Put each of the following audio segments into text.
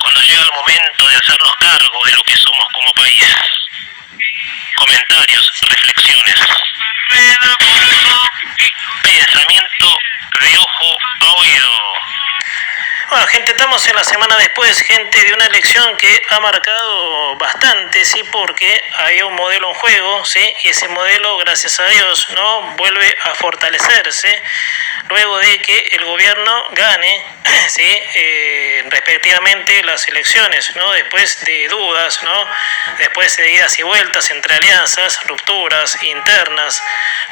cuando llega el momento de hacernos cargo de lo que somos como país. Comentarios, reflexiones. Pensamiento de ojo a oído. Bueno, gente, estamos en la semana después, gente, de una elección que ha marcado bastante, sí, porque había un modelo en juego, sí, y ese modelo, gracias a Dios, no vuelve a fortalecerse luego de que el gobierno gane, sí, respectivamente las elecciones, no, después de dudas, no, después de idas y vueltas entre alianzas, rupturas internas,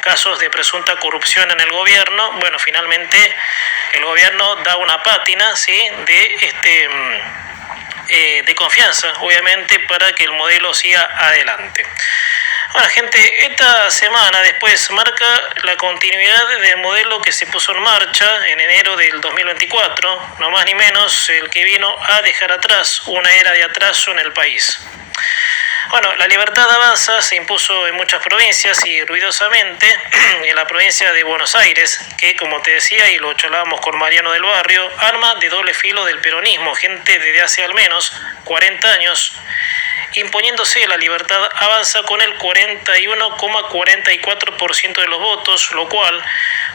casos de presunta corrupción en el gobierno. Bueno, finalmente el gobierno da una pátina, ¿sí?, de confianza, obviamente, para que el modelo siga adelante. Bueno, gente, esta semana después marca la continuidad del modelo que se puso en marcha en enero del 2024, no más ni menos el que vino a dejar atrás una era de atraso en el país. Bueno, la libertad avanza se impuso en muchas provincias y ruidosamente en la provincia de Buenos Aires, que, como te decía y lo charlábamos con Mariano del Barrio, arma de doble filo del peronismo, gente desde hace al menos 40 años, imponiéndose la libertad avanza con el 41,44% de los votos, lo cual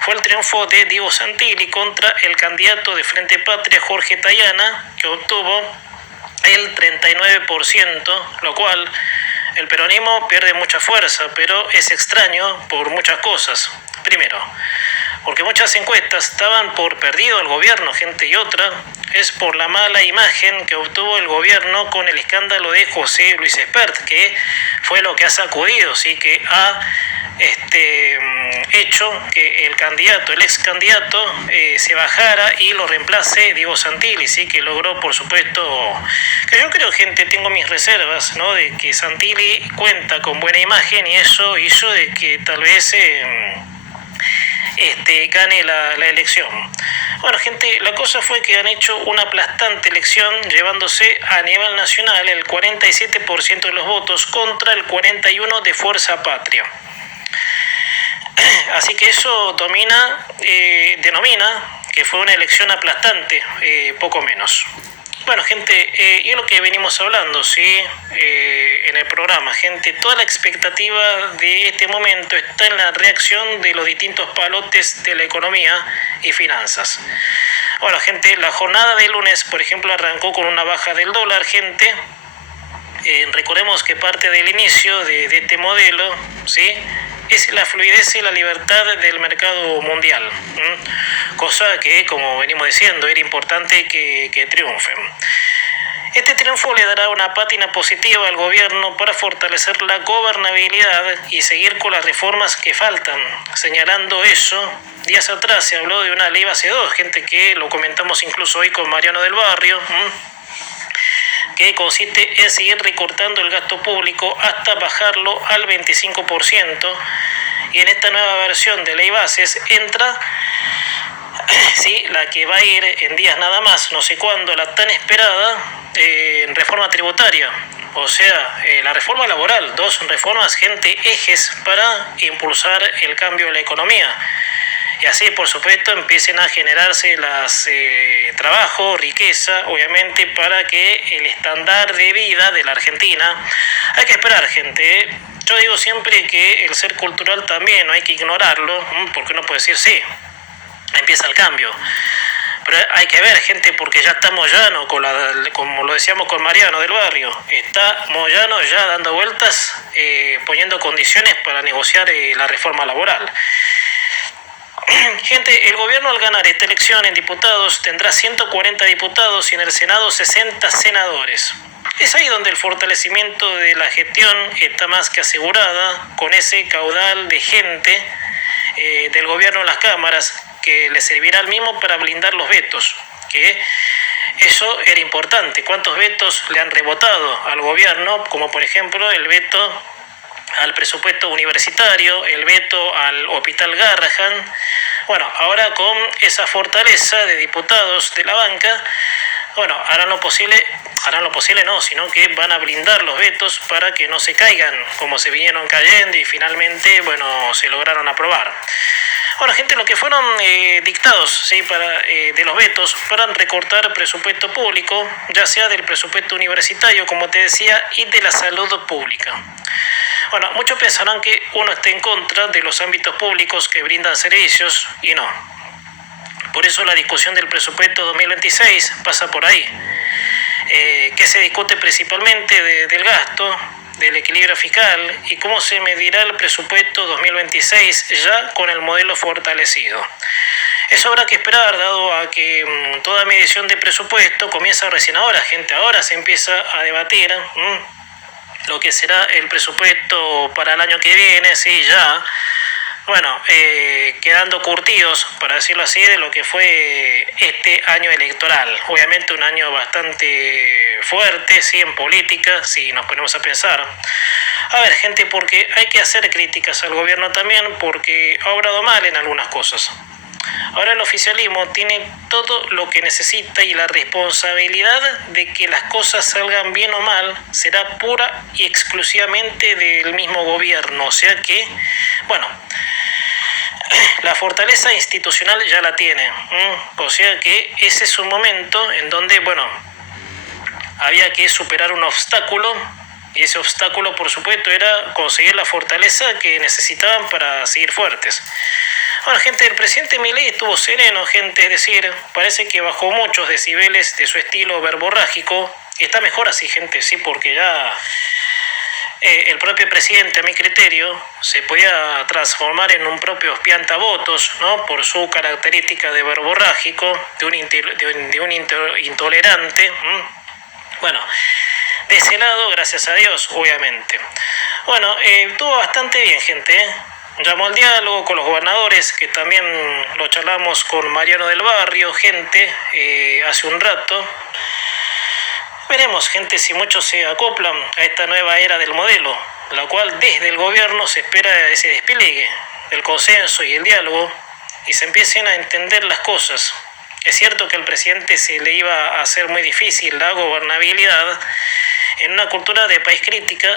fue el triunfo de Diego Santilli contra el candidato de Frente Patria, Jorge Tayana, que obtuvo el 39%, lo cual el peronismo pierde mucha fuerza, pero es extraño por muchas cosas. Primero, porque muchas encuestas estaban por perdido el gobierno, gente, y otra es por la mala imagen que obtuvo el gobierno con el escándalo de José Luis Espert, que fue lo que ha sacudido, sí, que ha hecho que el candidato, el ex candidato, se bajara y lo reemplace Diego Santilli, sí, que logró, por supuesto, que yo creo, gente, tengo mis reservas, ¿no?, de que Santilli cuenta con buena imagen y eso hizo de que tal vez gane la elección. Bueno, gente, la cosa fue que han hecho una aplastante elección, llevándose a nivel nacional el 47% de los votos contra el 41% de Fuerza Patria. Así que eso denomina que fue una elección aplastante, poco menos. Bueno, gente, y es lo que venimos hablando, ¿sí?, en el programa, gente. Toda la expectativa de este momento está en la reacción de los distintos palotes de la economía y finanzas. Bueno, gente, la jornada de lunes, por ejemplo, arrancó con una baja del dólar, gente. Recordemos que parte del inicio de este modelo, ¿sí?, es la fluidez y la libertad del mercado mundial, cosa que, como venimos diciendo, era importante que triunfen. Este triunfo le dará una pátina positiva al gobierno para fortalecer la gobernabilidad y seguir con las reformas que faltan. Señalando eso, días atrás se habló de una ley base 2, gente, que lo comentamos incluso hoy con Mariano del Barrio, que consiste en seguir recortando el gasto público hasta bajarlo al 25%, y en esta nueva versión de ley bases entra, sí, la que va a ir en días nada más, no sé cuándo, la tan esperada reforma tributaria, o sea, la reforma laboral, dos reformas, gente, ejes para impulsar el cambio de la economía. Y así, por supuesto, empiecen a generarse las trabajo, riqueza, obviamente, para que el estándar de vida de la Argentina, hay que esperar, gente. Yo digo siempre que el ser cultural también no hay que ignorarlo, porque uno puede decir, sí, empieza el cambio. Pero hay que ver, gente, porque ya está Moyano, como lo decíamos con Mariano del Barrio, está Moyano ya dando vueltas, poniendo condiciones para negociar la reforma laboral. Gente, el gobierno al ganar esta elección en diputados tendrá 140 diputados y en el Senado 60 senadores. Es ahí donde el fortalecimiento de la gestión está más que asegurada, con ese caudal de gente del gobierno en las cámaras que le servirá al mismo para blindar los vetos, que eso era importante. ¿Cuántos vetos le han rebotado al gobierno? Como por ejemplo el veto al presupuesto universitario, el veto al Hospital Garrahan. Bueno, ahora con esa fortaleza de diputados de la banca, bueno, harán lo posible no, sino que van a blindar los vetos para que no se caigan como se vinieron cayendo y finalmente, bueno, se lograron aprobar. Bueno, gente, lo que fueron dictados, ¿sí? De los vetos para recortar presupuesto público, ya sea del presupuesto universitario, como te decía, y de la salud pública. Bueno, muchos pensarán que uno está en contra de los ámbitos públicos que brindan servicios y no. Por eso la discusión del presupuesto 2026 pasa por ahí, que se discute principalmente del gasto, del equilibrio fiscal y cómo se medirá el presupuesto 2026 ya con el modelo fortalecido. Eso habrá que esperar, dado a que toda medición de presupuesto comienza recién ahora, gente. Ahora se empieza a debatir lo que será el presupuesto para el año que viene, sí, ya. Bueno, quedando curtidos, para decirlo así, de lo que fue este año electoral. Obviamente un año bastante fuerte, sí, en política, si nos ponemos a pensar. A ver, gente, porque hay que hacer críticas al gobierno también, porque ha obrado mal en algunas cosas. Ahora el oficialismo tiene todo lo que necesita y la responsabilidad de que las cosas salgan bien o mal será pura y exclusivamente del mismo gobierno. O sea que, bueno, la fortaleza institucional ya la tiene. O sea que ese es un momento en donde, bueno, había que superar un obstáculo. Y ese obstáculo, por supuesto, era conseguir la fortaleza que necesitaban para seguir fuertes. Bueno, gente, el presidente Milei estuvo sereno, gente, es decir, parece que bajó muchos decibeles de su estilo verborrágico. Y está mejor así, gente, sí, porque ya el propio presidente, a mi criterio, se podía transformar en un propio espiantavotos, ¿no? Por su característica de verborrágico, de un intolerante. Bueno, de ese lado, gracias a Dios, obviamente. Bueno, estuvo bastante bien, gente, Llamó al diálogo con los gobernadores, que también lo charlamos con Mariano del Barrio, gente, hace un rato. Veremos, gente, si muchos se acoplan a esta nueva era del modelo, la cual desde el gobierno se espera ese despliegue del consenso y el diálogo y se empiecen a entender las cosas. Es cierto que al presidente se le iba a hacer muy difícil la gobernabilidad en una cultura de país crítica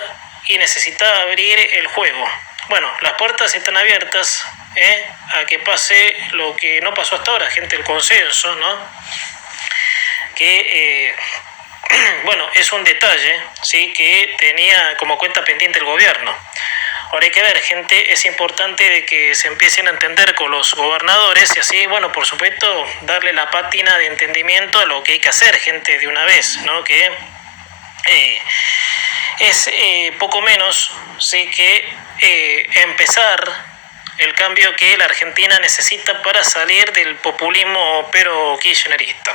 y necesitaba abrir el juego. Bueno, las puertas están abiertas a que pase lo que no pasó hasta ahora, gente, el consenso, ¿no? Que, bueno, es un detalle, ¿sí? Que tenía como cuenta pendiente el gobierno. Ahora hay que ver, gente, es importante de que se empiecen a entender con los gobernadores y así, bueno, por supuesto, darle la pátina de entendimiento a lo que hay que hacer, gente, de una vez, ¿no? Que es poco menos, sí, que empezar el cambio que la Argentina necesita para salir del populismo pero kirchnerista.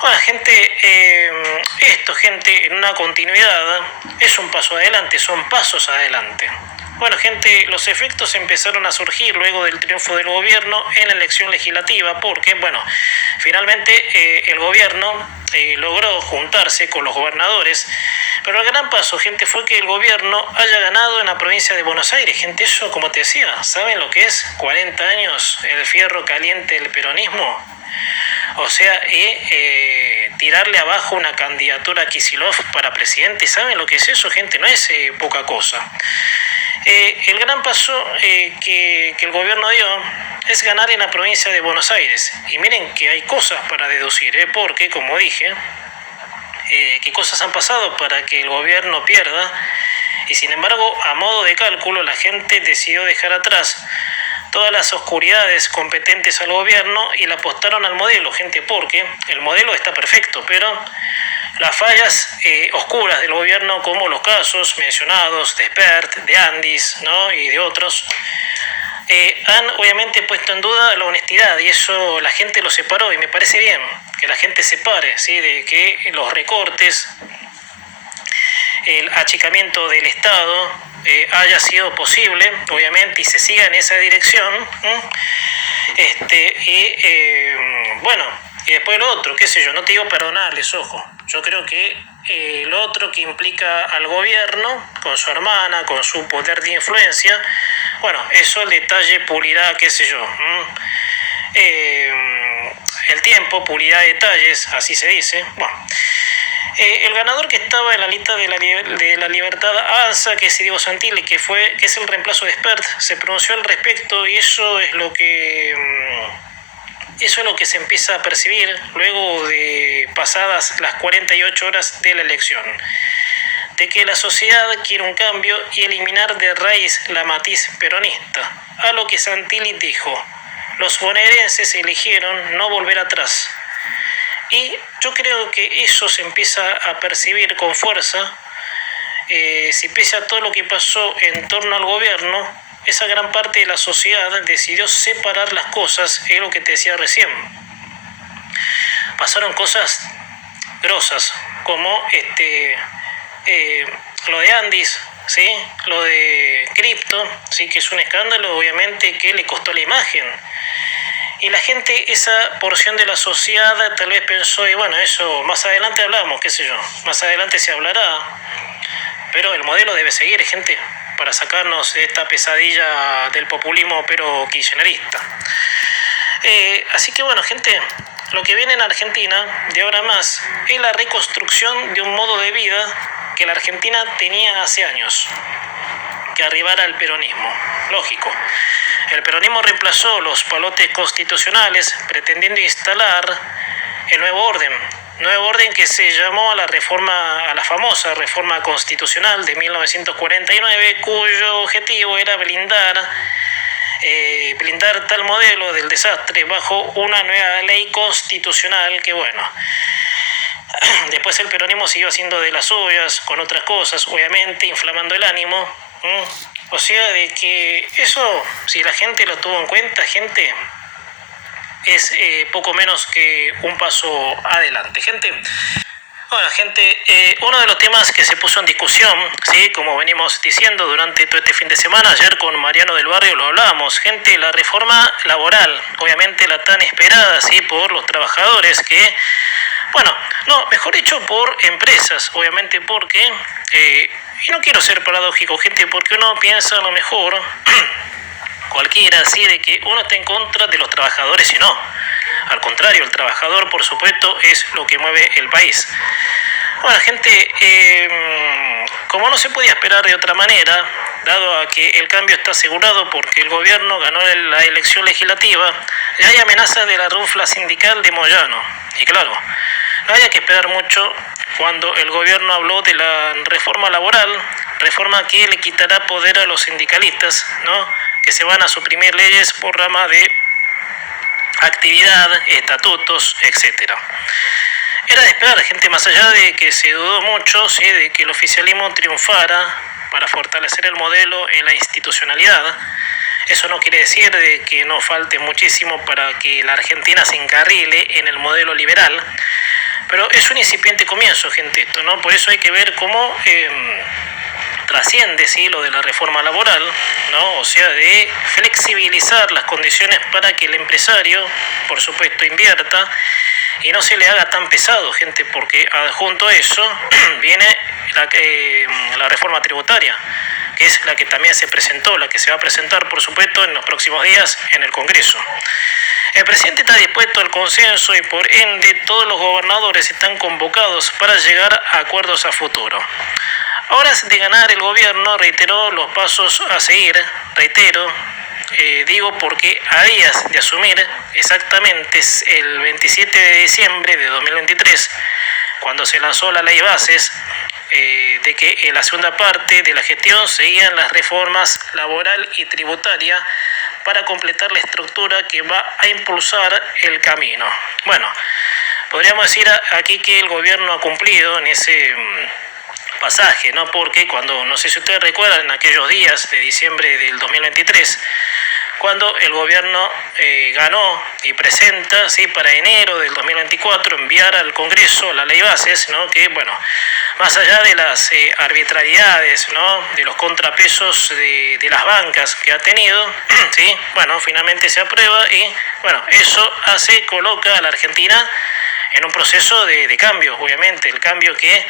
Bueno, gente, esto, gente, en una continuidad, es un paso adelante, son pasos adelante. Bueno, gente, los efectos empezaron a surgir luego del triunfo del gobierno en la elección legislativa, porque, bueno, finalmente el gobierno logró juntarse con los gobernadores, pero el gran paso, gente, fue que el gobierno haya ganado en la provincia de Buenos Aires. Gente, eso, como te decía, ¿saben lo que es 40 años el fierro caliente del peronismo? O sea, tirarle abajo una candidatura a Kicillof para presidente, ¿saben lo que es eso, gente? No es poca cosa. El gran paso que el gobierno dio es ganar en la provincia de Buenos Aires. Y miren que hay cosas para deducir, porque, como dije, qué cosas han pasado para que el gobierno pierda. Y sin embargo, a modo de cálculo, la gente decidió dejar atrás todas las oscuridades competentes al gobierno y le apostaron al modelo, gente, porque el modelo está perfecto, pero las fallas oscuras del gobierno, como los casos mencionados de Spert, de Andis, ¿no? Y de otros, han obviamente puesto en duda la honestidad y eso la gente lo separó y me parece bien que la gente separe, ¿sí? De que los recortes, el achicamiento del Estado haya sido posible, obviamente, y se siga en esa dirección. Bueno, y después lo otro, qué sé yo, no te digo perdonarles, ojo. Yo creo que lo otro que implica al gobierno, con su hermana, con su poder de influencia, bueno, eso el detalle pulirá, qué sé yo. El tiempo pulirá detalles, así se dice. Bueno, El ganador que estaba en la lista de la Libertad Avanza, que es Diego Santilli, que es el reemplazo de Spert, se pronunció al respecto y eso es lo que se empieza a percibir luego de pasadas las 48 horas de la elección, de que la sociedad quiere un cambio y eliminar de raíz la matiz peronista, a lo que Santilli dijo: los bonaerenses eligieron no volver atrás. Y yo creo que eso se empieza a percibir con fuerza, si pese a todo lo que pasó en torno al gobierno, esa gran parte de la sociedad decidió separar las cosas, es lo que te decía recién. Pasaron cosas grosas, como lo de Andis, ¿sí? Lo de Cripto, ¿sí? Que es un escándalo, obviamente, que le costó la imagen. Y la gente, esa porción de la sociedad, tal vez pensó, y bueno, eso más adelante hablamos, qué sé yo, más adelante se hablará, pero el modelo debe seguir, gente, para sacarnos de esta pesadilla del populismo pero kirchnerista. Así que bueno, gente, lo que viene en Argentina de ahora más es la reconstrucción de un modo de vida que la Argentina tenía hace años, que arribara al peronismo, lógico. El peronismo reemplazó los palotes constitucionales pretendiendo instalar el nuevo orden que se llamó a la famosa reforma constitucional de 1949, cuyo objetivo era blindar tal modelo del desastre bajo una nueva ley constitucional que, bueno, después el peronismo siguió haciendo de las suyas con otras cosas, obviamente inflamando el ánimo. O sea, de que eso, si la gente lo tuvo en cuenta, gente, es poco menos que un paso adelante, gente. Bueno, gente, uno de los temas que se puso en discusión, ¿sí? Como venimos diciendo durante todo este fin de semana, ayer con Mariano del Barrio lo hablábamos, gente, la reforma laboral, obviamente la tan esperada, ¿sí? Por los trabajadores que, bueno, no, mejor dicho, por empresas, obviamente, porque, y no quiero ser paradójico, gente, porque uno piensa a lo mejor, cualquiera, ¿sí? De que uno está en contra de los trabajadores y no. Al contrario, el trabajador, por supuesto, es lo que mueve el país. Bueno, gente, como no se podía esperar de otra manera, dado a que el cambio está asegurado porque el gobierno ganó la elección legislativa, ya hay amenaza de la rufla sindical de Moyano. Y claro, no había que esperar mucho cuando el gobierno habló de la reforma laboral, reforma que le quitará poder a los sindicalistas, ¿no? Que se van a suprimir leyes por rama de actividad, estatutos, etcétera. Era de esperar, gente, más allá de que se dudó mucho, ¿sí? De que el oficialismo triunfara para fortalecer el modelo en la institucionalidad. Eso no quiere decir de que no falte muchísimo para que la Argentina se encarrile en el modelo liberal, pero es un incipiente comienzo, gente, esto, ¿no? Por eso hay que ver cómo trasciende, ¿sí? Lo de la reforma laboral, ¿no? O sea, de flexibilizar las condiciones para que el empresario, por supuesto, invierta y no se le haga tan pesado, gente, porque adjunto a eso viene la reforma tributaria, que es la que también se presentó, la que se va a presentar, por supuesto, en los próximos días en el Congreso. El presidente está dispuesto al consenso y por ende todos los gobernadores están convocados para llegar a acuerdos a futuro. Ahora de ganar el gobierno, reiteró los pasos a seguir, digo porque a días de asumir, exactamente el 27 de diciembre de 2023, cuando se lanzó la ley bases, de que en la segunda parte de la gestión seguían las reformas laboral y tributaria para completar la estructura que va a impulsar el camino. Bueno, podríamos decir aquí que el gobierno ha cumplido en ese pasaje, ¿no? Porque cuando, no sé si ustedes recuerdan, en aquellos días de diciembre del 2023, cuando el gobierno ganó y presenta, ¿sí? Para enero del 2024 enviar al Congreso la ley bases, ¿no? Que, bueno, más allá de las arbitrariedades, ¿no? De los contrapesos de las bancas que ha tenido, ¿sí? Bueno, finalmente se aprueba y, bueno, eso coloca a la Argentina en un proceso de cambio, obviamente, el cambio que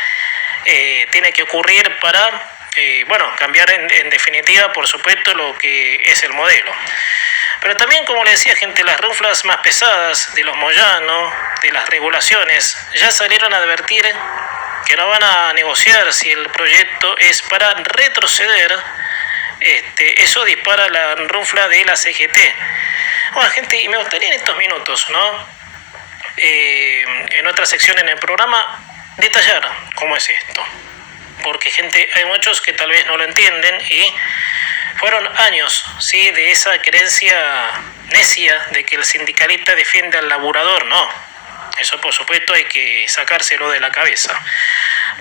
tiene que ocurrir para, cambiar en definitiva, por supuesto, lo que es el modelo. Pero también, como le decía, gente, las ruflas más pesadas de los Moyano, de las regulaciones, ya salieron a advertir que no van a negociar si el proyecto es para retroceder, eso dispara la rufla de la CGT. Bueno, gente, y me gustaría en estos minutos, ¿no? En otra sección en el programa, detallar cómo es esto. Porque, gente, hay muchos que tal vez no lo entienden y fueron años, ¿sí?, de esa creencia necia de que el sindicalista defiende al laburador. No, eso por supuesto hay que sacárselo de la cabeza.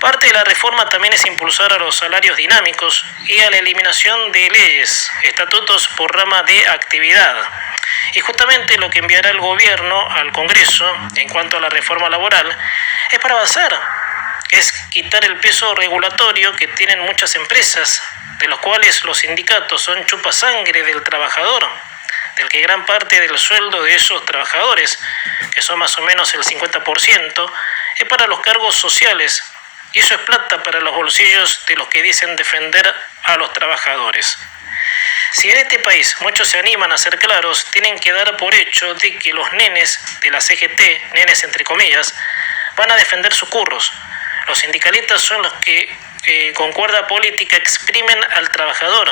Parte de la reforma también es impulsar a los salarios dinámicos y a la eliminación de leyes, estatutos por rama de actividad. Y justamente lo que enviará el gobierno al Congreso en cuanto a la reforma laboral es para avanzar, es quitar el peso regulatorio que tienen muchas empresas, de los cuales los sindicatos son chupasangre del trabajador, del que gran parte del sueldo de esos trabajadores, que son más o menos el 50%, es para los cargos sociales, y eso es plata para los bolsillos de los que dicen defender a los trabajadores. Si en este país muchos se animan a ser claros, tienen que dar por hecho de que los nenes de la CGT, nenes entre comillas, van a defender sus curros. Los sindicalistas son los que con cuerda política exprimen al trabajador,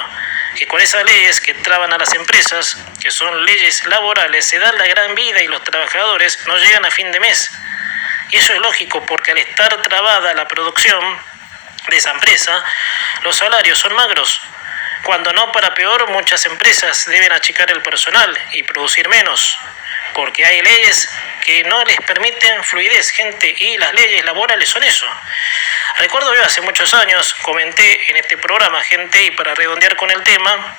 que con esas leyes que traban a las empresas, que son leyes laborales, se dan la gran vida y los trabajadores no llegan a fin de mes. Y eso es lógico porque al estar trabada la producción de esa empresa, los salarios son magros. Cuando no, para peor, muchas empresas deben achicar el personal y producir menos, porque hay leyes que no les permiten fluidez, gente, y las leyes laborales son eso. Recuerdo yo hace muchos años, comenté en este programa, gente, y para redondear con el tema,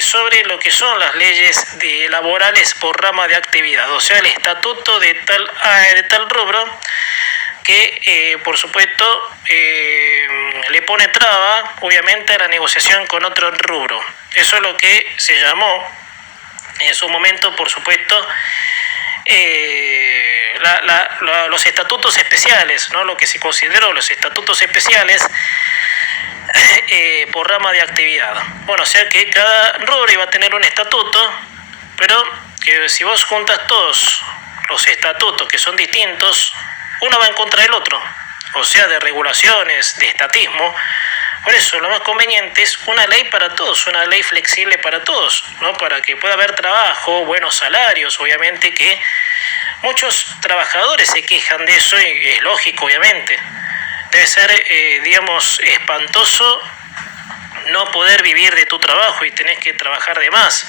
sobre lo que son las leyes laborales por rama de actividad, o sea, el estatuto de tal rubro que, por supuesto, le pone traba, obviamente, a la negociación con otro rubro. Eso es lo que se llamó en su momento, por supuesto, los estatutos especiales, ¿no? Lo que se consideró los estatutos especiales por rama de actividad. Bueno, o sea que cada rubro iba a tener un estatuto, pero que si vos juntas todos los estatutos que son distintos, uno va en contra del otro, o sea, de regulaciones, de estatismo. Por eso lo más conveniente es una ley para todos, una ley flexible para todos, ¿no? Para que pueda haber trabajo, buenos salarios, obviamente que muchos trabajadores se quejan de eso y es lógico, obviamente. Debe ser, espantoso no poder vivir de tu trabajo y tenés que trabajar de más.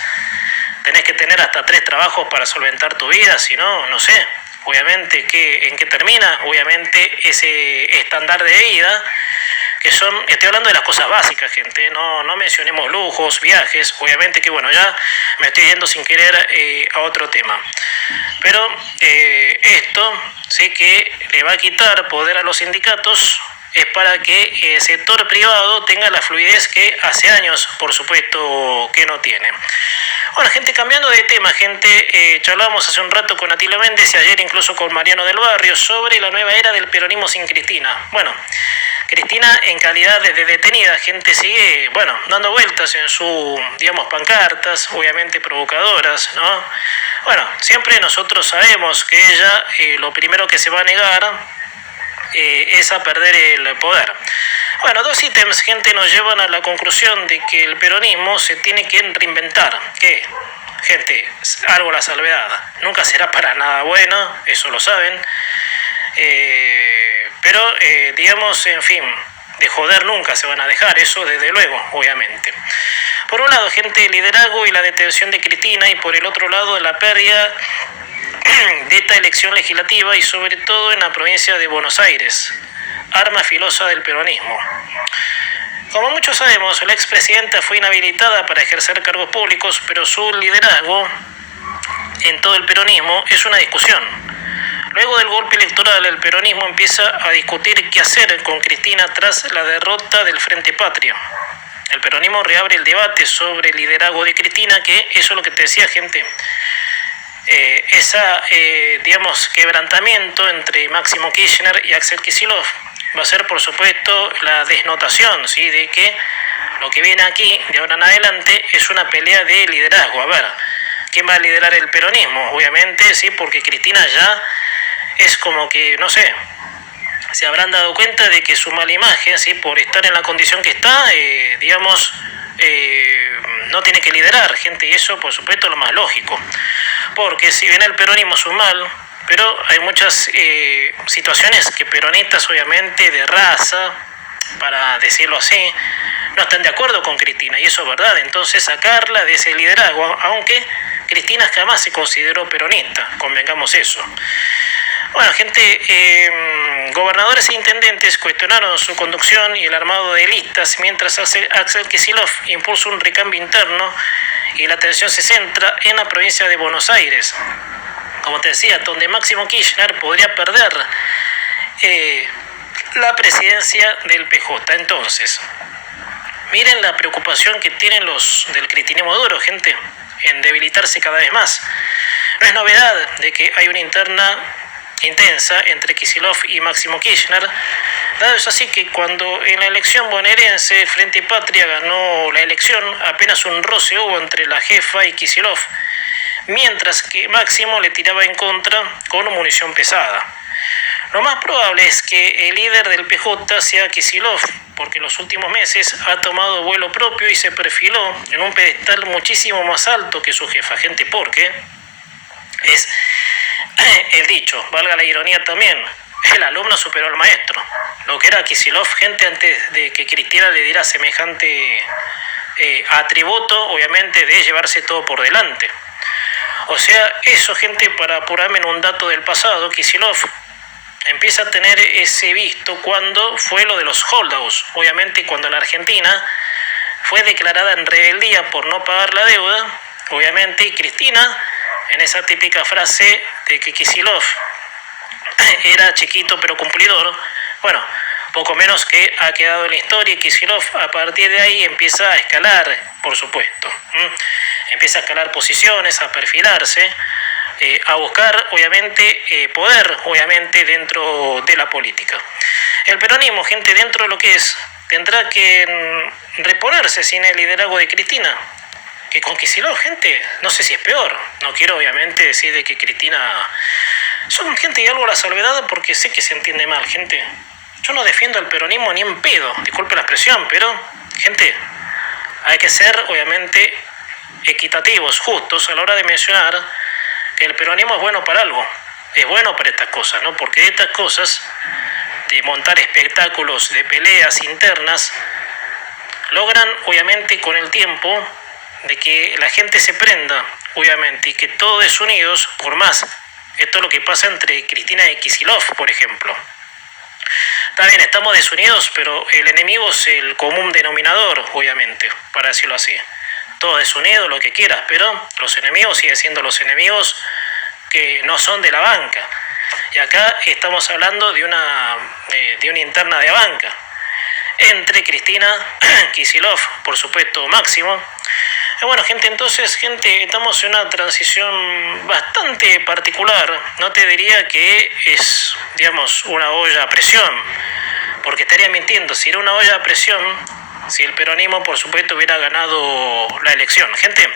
Tenés que tener hasta 3 trabajos para solventar tu vida, si no, no sé. Obviamente, ¿en qué termina? Obviamente ese estándar de vida, que estoy hablando de las cosas básicas, gente, no mencionemos lujos, viajes, obviamente que bueno, ya me estoy yendo sin querer a otro tema. Pero esto, sí, que le va a quitar poder a los sindicatos, es para que el sector privado tenga la fluidez que hace años, por supuesto, que no tiene. Bueno, gente, cambiando de tema, gente, charlábamos hace un rato con Atilio Méndez y ayer incluso con Mariano del Barrio sobre la nueva era del peronismo sin Cristina. Bueno, Cristina, en calidad de detenida, gente, sigue, dando vueltas en sus, pancartas, obviamente provocadoras, ¿no? Bueno, siempre nosotros sabemos que ella lo primero que se va a negar es a perder el poder. Bueno, 2 ítems, gente, nos llevan a la conclusión de que el peronismo se tiene que reinventar. ¿Qué? Gente, algo la salvedad. Nunca será para nada bueno, eso lo saben. Pero, en fin, de joder nunca se van a dejar, eso desde luego, obviamente. Por un lado, gente, el liderazgo y la detención de Cristina, y por el otro lado, la pérdida de esta elección legislativa y sobre todo en la provincia de Buenos Aires, arma filosa del peronismo. Como muchos sabemos, la expresidenta fue inhabilitada para ejercer cargos públicos, pero su liderazgo en todo el peronismo es una discusión. Luego del golpe electoral, el peronismo empieza a discutir qué hacer con Cristina tras la derrota del Frente Patrio. El peronismo reabre el debate sobre el liderazgo de Cristina, que eso es lo que te decía, gente. Quebrantamiento entre Máximo Kirchner y Axel Kicillof va a ser, por supuesto, la desnotación, ¿sí?, de que lo que viene aquí de ahora en adelante es una pelea de liderazgo. A ver, ¿quién va a liderar el peronismo? Obviamente, sí, porque Cristina ya es como que, no sé, se habrán dado cuenta de que su mala imagen, ¿sí? Por estar en la condición que está, no tiene que liderar, gente, y eso por supuesto es lo más lógico, porque si bien el peronismo es un mal, pero hay muchas situaciones que peronistas, obviamente de raza, para decirlo así, no están de acuerdo con Cristina, y eso es verdad. Entonces sacarla de ese liderazgo, aunque Cristina jamás se consideró peronista, convengamos eso. Bueno, gente, gobernadores e intendentes cuestionaron su conducción y el armado de listas, mientras Axel Kicillof impulsa un recambio interno y la atención se centra en la provincia de Buenos Aires. Como te decía, donde Máximo Kirchner podría perder la presidencia del PJ. Entonces, miren la preocupación que tienen los del cristinismo duro, gente, en debilitarse cada vez más. No es novedad de que hay una interna intensa entre Kicillof y Máximo Kirchner. Dado es así que cuando en la elección bonaerense el Frente Patria ganó la elección, apenas un roce hubo entre la jefa y Kicillof, mientras que Máximo le tiraba en contra con munición pesada. Lo más probable es que el líder del PJ sea Kicillof, porque en los últimos meses ha tomado vuelo propio y se perfiló en un pedestal muchísimo más alto que su jefa, gente, porque es el dicho, valga la ironía también, el alumno superó al maestro. Lo que era Kicillof, gente, antes de que Cristina le diera semejante atributo, obviamente, de llevarse todo por delante. O sea, eso, gente, para apurarme en un dato del pasado, Kicillof empieza a tener ese visto cuando fue lo de los holdouts. Obviamente, cuando la Argentina fue declarada en rebeldía por no pagar la deuda, obviamente, y Cristina, en esa típica frase de que Kicillof era chiquito pero cumplidor, bueno, poco menos que ha quedado en la historia, y Kicillof a partir de ahí empieza a escalar, por supuesto. Empieza a escalar posiciones, a perfilarse, a buscar, obviamente, poder, obviamente, dentro de la política. El peronismo, gente, dentro de lo que es, tendrá que reponerse sin el liderazgo de Cristina, que con Kicillof, gente, no sé si es peor. No quiero, obviamente, decir de que Cristina... Son, gente, y algo a la salvedad, porque sé que se entiende mal, gente. Yo no defiendo el peronismo ni en pedo, disculpe la expresión, pero, gente, hay que ser, obviamente, equitativos, justos, a la hora de mencionar que el peronismo es bueno para algo, es bueno para estas cosas, ¿no? Porque estas cosas de montar espectáculos de peleas internas logran, obviamente, con el tiempo, de que la gente se prenda, obviamente, y que todos desunidos, por más, esto es lo que pasa entre Cristina y Kicillof, por ejemplo. Está bien, estamos desunidos, pero el enemigo es el común denominador, obviamente, para decirlo así. Todos desunidos, lo que quieras, pero los enemigos siguen siendo los enemigos que no son de la banca. Y acá estamos hablando de una interna de banca entre Cristina, Kicillof, por supuesto, Máximo. Bueno, gente, entonces, gente, estamos en una transición bastante particular. No te diría que es, digamos, una olla a presión, porque estaría mintiendo. Si era una olla a presión, si el peronismo, por supuesto, hubiera ganado la elección. Gente,